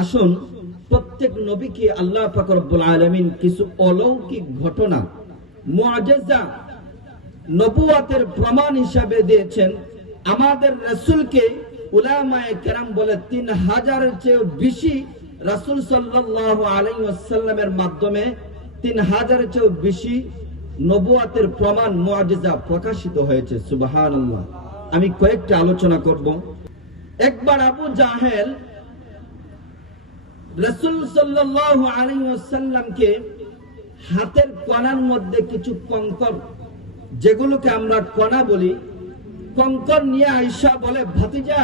আসুন প্রত্যেক নবীকে আল্লাহ পাক রব্বুল আলামিন কিছু অলৌকিক ঘটনা মুআজিজা নবুয়তের প্রমাণ হিসাবে দিয়েছেন। আমাদের রাসূলকে উলামায়ে কেরাম বলে 3000-এর চেয়ে বেশি রাসূল সাল্লাল্লাহু আলাইহি ওয়াসাল্লামের মাধ্যমে 3000-এর চেয়ে বেশি নবুয়তের প্রমাণ মুআজিজা প্রকাশিত হয়েছে। সুবহানাল্লাহ। আমি কয়েকটা আলোচনা করব। একবার আবু জাহেল রাসূল সাল্লাল্লাহু আলাইহি ওয়াসাল্লামকে হাতের কণার মধ্যে কিছু কঙ্কর, যেগুলোকে আমরা কণা বলি, কঙ্কর নিয়ে আয়েশা বলে, ভাতিজা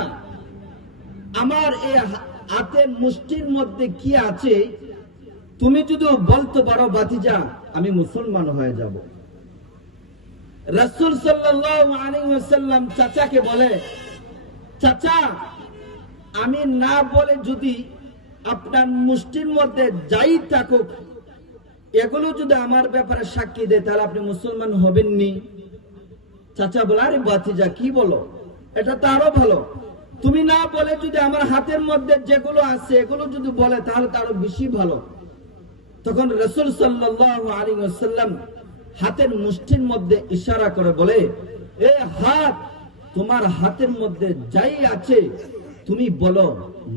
আমার এই হাতের মুষ্টির মধ্যে কি আছে, তুমি যদি বলতে পারো ভাতিজা আমি মুসলমান হয়ে যাব। রাসূল সাল্লাল্লাহু আলাইহি ওয়াসাল্লাম চাচাকে বলে, চাচা আমি না বলে যদি আপনার মুষ্টির মধ্যে যাই থাকুক এগুলো যদি আমার ব্যাপারে সাক্ষী দেয় তাহলে আপনি মুসলমান হবেননি। চাচা বলে, আরে ভাতিজা কি বলো, এটা তো আরো ভালো, তুমি না বলে যদি আমার হাতের মধ্যে যেগুলো আছে এগুলো যদি বলে তাহলে তো আরো বেশি ভালো। তখন রাসূল সাল্লাল্লাহু আলাইহি ওয়াসাল্লাম হাতের মুষ্টির মধ্যে ইশারা করে বলে, এ হাত, তোমার হাতের মধ্যে যাই আছে তুমি বলো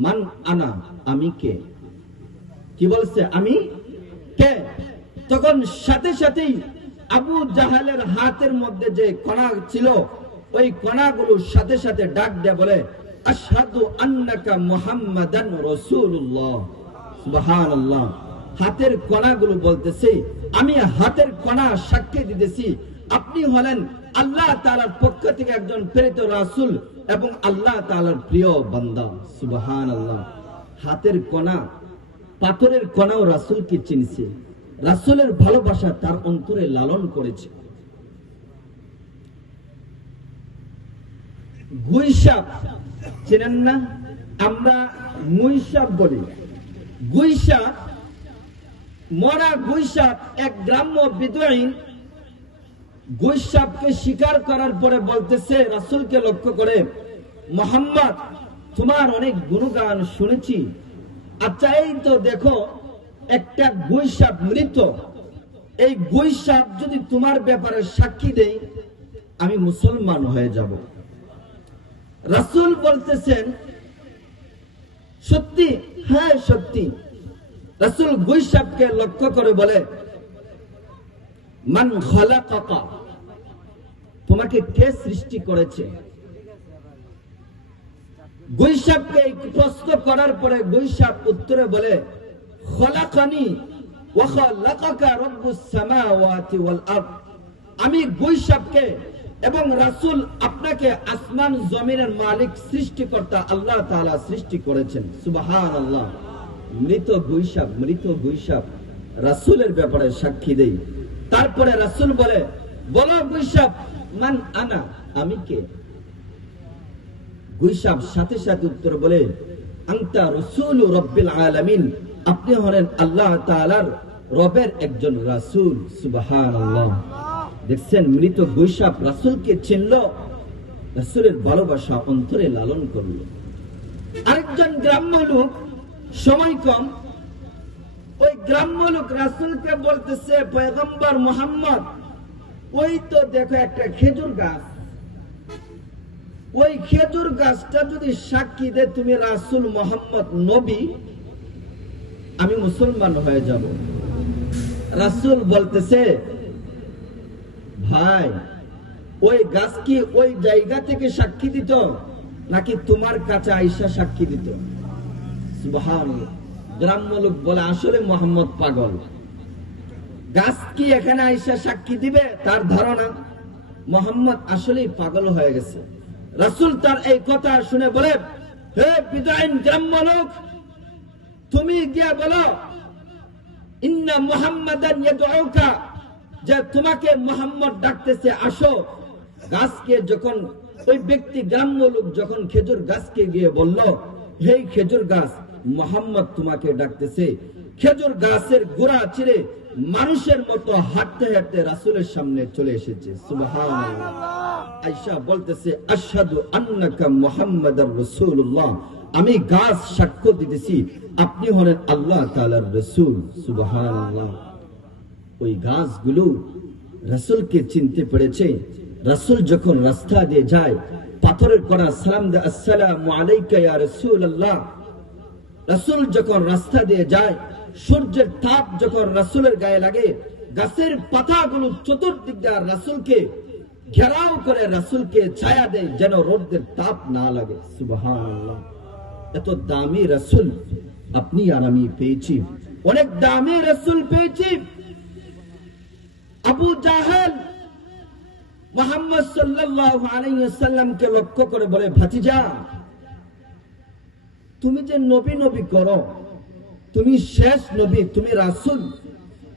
মান আনা, আমি কে। কি বলছে, আমি কে। তখন সাথে সাথেই আবু জাহেলের হাতের মধ্যে যে কণা ছিল ওই কণাগুলো সাথে সাথে ডাক দেয়, বলে আশহাদু আন্নাকা মুহাম্মাদান রাসূলুল্লাহ। সুবহানাল্লাহ। হাতের কণাগুলো বলতেছে, আমি হাতের কণা সাক্ষী দিতেছি আপনি হলেন আল্লাহ তাআলার পক্ষ থেকে একজন প্রেরিত রাসূল এবং আল্লাহ তাআলার প্রিয় বান্দা। সুবহানাল্লাহ। হাতের কণা, পাথরের কণাও রাসূলকে চিনছে, রাসূলের ভালোবাসা তার অন্তরে লালন করেছে। গুইসাপ চেনেন না? আমরা মুইসাপ বলি। গুইসাপ, মরা গুইসাপ, এক গ্রাম্য বিদুইন গুইসাপকে শিকার করার পরে বলতেছে রাসূলকে লক্ষ্য করে, মুহাম্মদ তোমার অনেক গুণগান শুনেছি, আচ্ছা এই তো দেখো একটা গুইসাপ মৃত, এই গুইসাপ যদি তোমার ব্যাপারে সাক্ষী দেই আমি মুসলমান হয়ে যাব। রাসূল বলতেছেন সত্যি? হ্যাঁ সত্যি। রাসূল গুইসাপকে লক্ষ্য করে বলে, মান খালাকাকা, তোমাকে কে সৃষ্টি করেছে? গুইসাপকে প্রশ্ন করার পরে গুইসাপ উত্তরে বলে, খালাকানি ওয়া খালাকাকা রাব্বুস সামাওয়াতি ওয়াল আরদ। আমি গুইসাপকে এবং রাসূল আপনাকে আসমান জমিনের মালিক সৃষ্টিকর্তা আল্লাহ তাআলা সৃষ্টি করেছেন। সুবহানাল্লাহ। মৃত গুইসাপ রাসূলের ব্যাপারে সাক্ষী দেই। তারপরে রাসূল বলে, বলো গুইসাপ মান আনা, আমি কে। গুইসাপ সাথে সাথে উত্তর বলে, আনতা রাসূলু রাব্বিল আলামিন, আপনি হলেন আল্লাহ তাআলার রবের একজন রাসূল। সুবহানাল্লাহ। দেখছেন, মৃত গুইসাপ রাসূলকে চিনল, রাসূলের ভালোবাসা অন্তরে লালন করল। আরেকজন গ্রাম্য লোক, সময় কম, ওই গ্রাম্য লোক রাসূলকে বলতেছে, পয়গম্বর মুহাম্মদ ওই তো দেখো একটা খেজুর গাছ, ওই খেজুর গাছটা যদি সাক্ষী দেয় তুমি রাসূল মুহাম্মদ নবী, আমি মুসলমান হয়ে যাব। রাসূল বলতেছে, ভাই ওই গাছ কি ওই জায়গা থেকে সাক্ষী দিত নাকি তোমার কাছে আয়েশা সাক্ষী দিত? সুবহানাল্লাহ। গ্রাম্য লোক বলে, আসলে মুহাম্মদ পাগল, গাছ কি এখানে আয়েশা সাক্ষী দিবে? তার ধারণা মুহাম্মদ আসলেই পাগল হয়ে গেছে। রাসূল তার এই কথা শুনে বলে, হে বিদআইন গ্রাম্য লোক, তুমি গিয়া বলো ইন্না মুহাম্মাদান ইয়াদউকা, যে তোমাকে মুহাম্মদ ডাকতেছে, আসো। গাছকে যখন ওই ব্যক্তি গ্রাম্য লোক যখন খেজুর গাছকে গিয়ে বলল, হে খেজুর গাছ, মুহাম্মদ তোমাকে ডাকতেছে, খেজুর গাছের গোড়া ছিঁড়ে মানুষের মতো হাঁটতে হাঁটতে রাসূলের সামনে চলে এসেছে। সুবহানাল্লাহ। আয়েশা বলতেছে, আশহাদু আন্নাকা মুহাম্মাদার রাসূলুল্লাহ, আমি গাছ সাক্ষ্য দিতেছি আপনি হলেন আল্লাহ তাআলার রাসূল। সুবহানাল্লাহ। ওই গাছগুলো রাসূলকে চিনতে পেরেছে। রাসূল যখন রাস্তা দিয়ে যায়, পাথরের করা সালাম দেয়, আসসালামু আলাইকা ইয়া রাসূলুল্লাহ। রাসূল যখন রাস্তা দিয়ে যায়, সূর্যের তাপ যখন রাসূলের গায়ে লাগে, গাছের পাতাগুলো চতুর্দিক দিয়ে রাসূলকে ঘেরাও করে রাসূলকে ছায়া দেয়, যেন রোদের তাপ না লাগে। সুবহানাল্লাহ। এত দামি রাসূল আপনি আর আমি পেয়েছি, অনেক দামি রাসূল পেয়েছি। আবু জাহেল মুহাম্মদ সাল্লাল্লাহু আলাইহি ওয়াসাল্লামকে লক্ষ্য করে বলে, ভাতিজা, তুমি যে নবী নবী করো, তুমি শেষ নবী, তুমি রাসূল,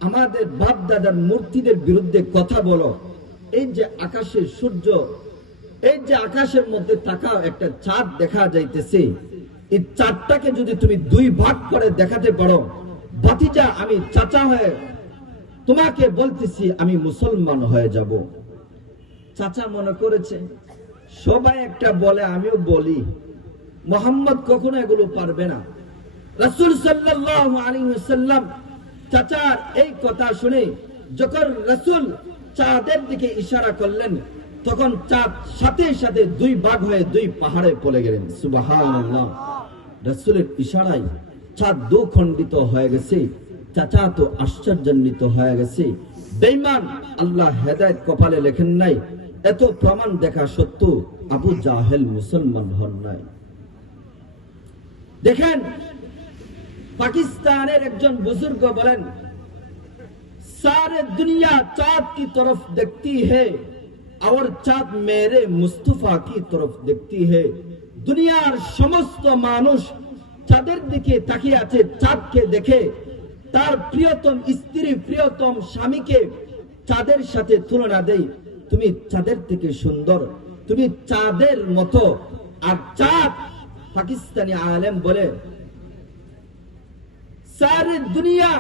আমাদের বাপ দাদার মূর্তিদের বিরুদ্ধে কথা বলো। এই যে আকাশের সূর্য, এই যে আকাশের মধ্যে তাকাও, একটা চাঁদ দেখা যাইতেছে, এই চাঁদটাকে যদি তুমি দুই ভাগ করে দেখাতে পারো, ভাতিজা, আমি চাচা হয়ে তোমাকে বলতেছি আমি মুসলমান হয়ে যাব। চাচা মনে করেছে সবাই একটা বলে, আমিও বলি। মুহাম্মদ কখনো এগুলো পারবে না। রাসূল সাল্লাল্লাহু আলাইহি ওয়াসাল্লাম চাচার এই কথা শুনে যখন রাসূল চাঁদের দিকে ইশারা করলেন, তখন চাঁদ সাথে সাথে দুই ভাগ হয়ে দুই পাহাড়ে পড়ে গেলেন। সুবহানাল্লাহ। রাসূলের ইশারায় চাঁদ দুখণ্ডিত হয়ে গেছে। চাচা তো আশ্চর্যান্বিত হয়ে গেছে। বেঈমান, আল্লাহ হেদায়েত কপালে লেখেন নাই। এত প্রমাণ দেখা সত্ত্বেও আবু জাহেল মুসলমান হন নাই। দেখেন, পাকিস্তানের একজন বুজুর্গ বলেন, सारे दुनिया चाँद की तरफ देखती है और चाँद मेरे मुस्तफा की तरफ देखती है। দুনিয়ার সমস্ত মানুষ চাঁদের দিকে তাকিয়ে আছে, চাঁদকে দেখে তার প্রিয়তম স্ত্রী, প্রিয়তম স্বামীকে চাঁদের সাথে তুলনা দেয়। তুমি চাঁদের থেকে সুন্দর, তুমি চাঁদের মতো। আর চাঁদ, পাকিস্তানি আলেম বলে, सारी दुनिया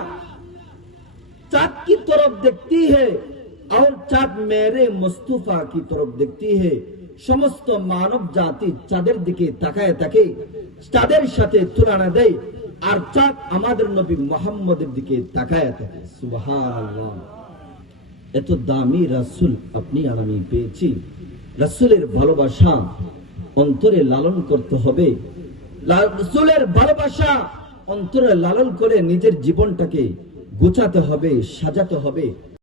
चाँद की तरफ देखती है और चाँद मेरे मुस्तफा की तरफ देखती है। समस्त मानव जाति चाँদের দিকে তাকায় থাকে, চাঁদের সাথে তুলনা দেয়, আর চাঁদ আমাদের নবী মুহাম্মদের দিকে তাকায় থাকে। সুবহানাল্লাহ। এত দামি রাসূল আপনি আর আমি পেয়েছি। রাসূলের ভালোবাসা অন্তরে লালন করতে হবে। রাসূলের ভালোবাসা অন্তরে লালন করে নিজের জীবনটাকে গোছাতে হবে, সাজাতে হবে।